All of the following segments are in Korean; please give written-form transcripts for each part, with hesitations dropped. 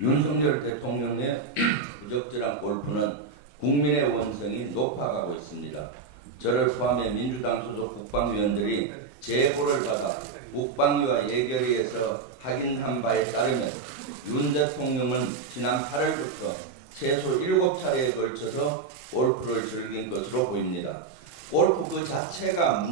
윤석열 대통령의 부적절한 골프는 국민의 원성이 높아가고 있습니다. 저를 포함해 민주당 소속 국방위원들이 제보를 받아 국방위와 예결위에서 확인한 바에 따르면 윤 대통령은 지난 8월부터 최소 7차례에 걸쳐서 골프를 즐긴 것으로 보입니다. 골프 그 자체가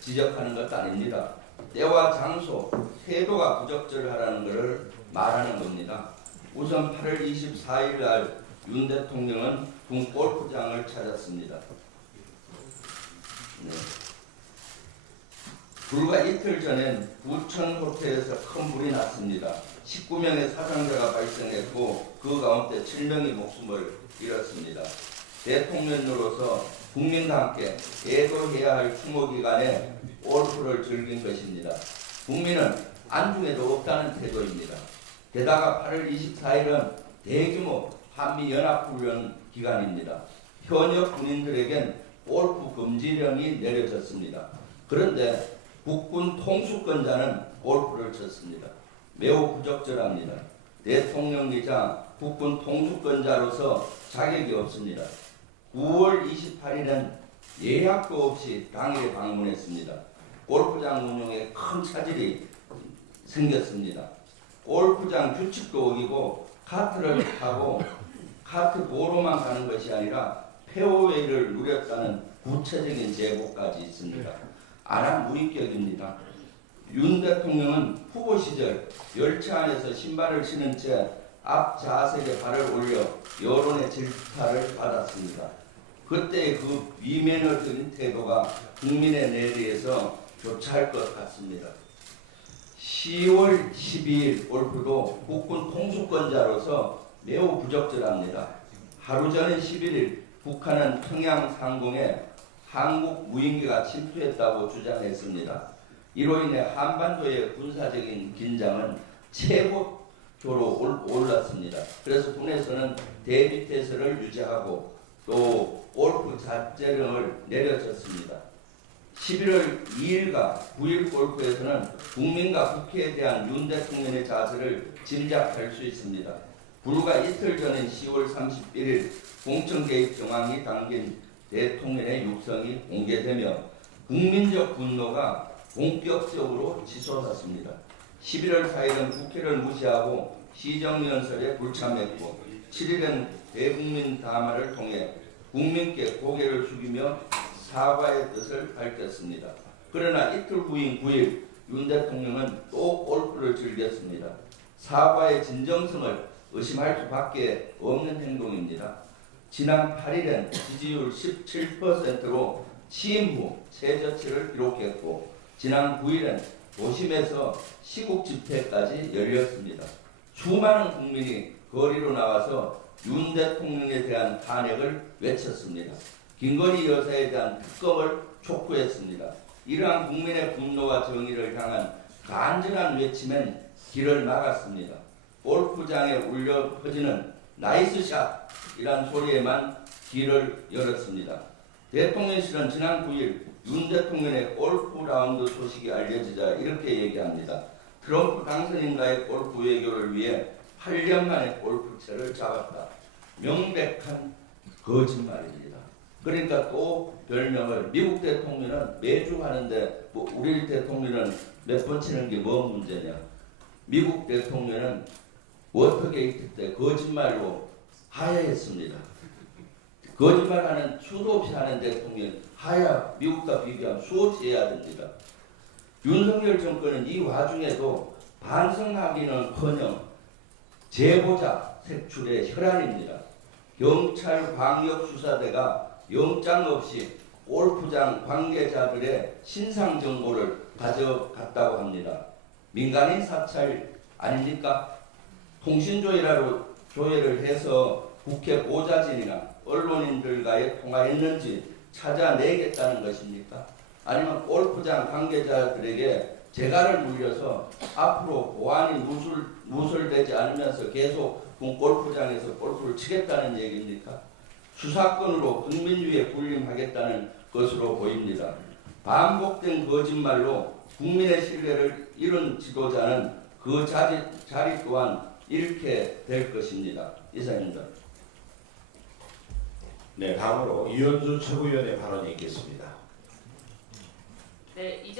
지적하는 것도 아닙니다. 때와 장소, 태도가 부적절하다는 것을 말하는 겁니다. 우선 8월 24일 날 윤 대통령은 군 골프장을 찾았습니다. 네. 불과 이틀 전엔 부천 호텔에서 큰 불이 났습니다. 19명의 사상자가 발생했고 그 가운데 7명이 목숨을 잃었습니다. 대통령으로서 국민과 함께 애도해야 할 추모기간에 골프를 즐긴 것입니다. 국민은 안중에도 없다는 태도입니다. 게다가 8월 24일은 대규모 한미연합훈련 기간입니다. 현역 군인들에겐 골프 금지령이 내려졌습니다. 그런데 국군 통수권자는 골프를 쳤습니다. 매우 부적절합니다. 대통령이자 국군 통수권자로서 자격이 없습니다. 9월 28일은 예약도 없이 당일에 방문했습니다. 골프장 운영에 큰 차질이 생겼습니다. 골프장 규칙도 어기고 카트를 타고 카트 도로만 가는 것이 아니라 페어웨이를 누렸다는 구체적인 제보까지 있습니다. 아랑무인격입니다. 윤 대통령은 후보 시절 열차 안에서 신발을 신은 채 앞 좌석에 발을 올려 여론의 질타를 받았습니다. 그때의 그 비매너적인 태도가 국민의 내리에서 교차할 것 같습니다. 10월 12일 골프도 국군 통수권자로서 매우 부적절합니다. 하루 전인 11일 북한은 평양 상공에 한국 무인기가 침투했다고 주장했습니다. 이로 인해 한반도의 군사적인 긴장은 최고조로 올랐습니다. 그래서 군에서는 대비태세를 유지하고 또 골프 자제령을 내려졌습니다. 11월 2일과 9일 골프에서는 국민과 국회에 대한 윤 대통령의 자세를 짐작할 수 있습니다. 불과 이틀 전인 10월 31일 공천 개입 정황이 담긴 대통령의 육성이 공개되며 국민적 분노가 본격적으로 치솟았습니다. 11월 4일은 국회를 무시하고 시정연설에 불참했고 7일은 대국민 담화를 통해 국민께 고개를 숙이며 사과의 뜻을 밝혔습니다. 그러나 이틀 후인 9일 윤 대통령은 또 골프를 즐겼습니다. 사과의 진정성을 의심할 수밖에 없는 행동입니다. 지난 8일엔 지지율 17%로 취임 후 최저치를 기록했고 지난 9일엔 도심에서 시국 집회까지 열렸습니다. 수많은 국민이 거리로 나와서 윤 대통령에 대한 탄핵을 외쳤습니다. 김건희 여사에 대한 특검을 촉구했습니다. 이러한 국민의 분노와 정의를 향한 간절한 외침엔 길을 막았습니다. 골프장에 울려 퍼지는 나이스샷이란 소리에만 길을 열었습니다. 대통령실은 지난 9일 윤 대통령의 골프 라운드 소식이 알려지자 이렇게 얘기합니다. 트럼프 당선인과의 골프 외교를 위해 8년 만에 골프채를 잡았다. 명백한 거짓말입니다. 그러니까 또 별명을 미국 대통령은 매주 하는데 우리 대통령은 몇 번 치는 게 뭐 문제냐. 미국 대통령은 워터게이트 때 거짓말로 하야했습니다. 거짓말하는 수도 없이 하는 대통령 하야 미국과 비교하면 수없이 해야 됩니다. 윤석열 정권은 이 와중에도 반성하기는커녕 제보자 색출의 혈안입니다. 경찰 광역수사대가 영장 없이 골프장 관계자들의 신상 정보를 가져갔다고 합니다. 민간인 사찰 아닙니까? 통신조회를 해서 국회 보좌진이나 언론인들과의 통화했는지 찾아내겠다는 것입니까? 아니면 골프장 관계자들에게 재갈을 물려서 앞으로 보안이 누설되지 않으면서 계속 골프장에서 골프를 치겠다는 얘기입니까? 수사권으로 국민위에 군림하겠다는 것으로 보입니다. 반복된 거짓말로 국민의 신뢰를 잃은 지도자는 그 자리 또한 이렇게 될 것입니다. 이상입니다. 네, 다음으로 이현주 최고위원의 발언이 있겠습니다. 네,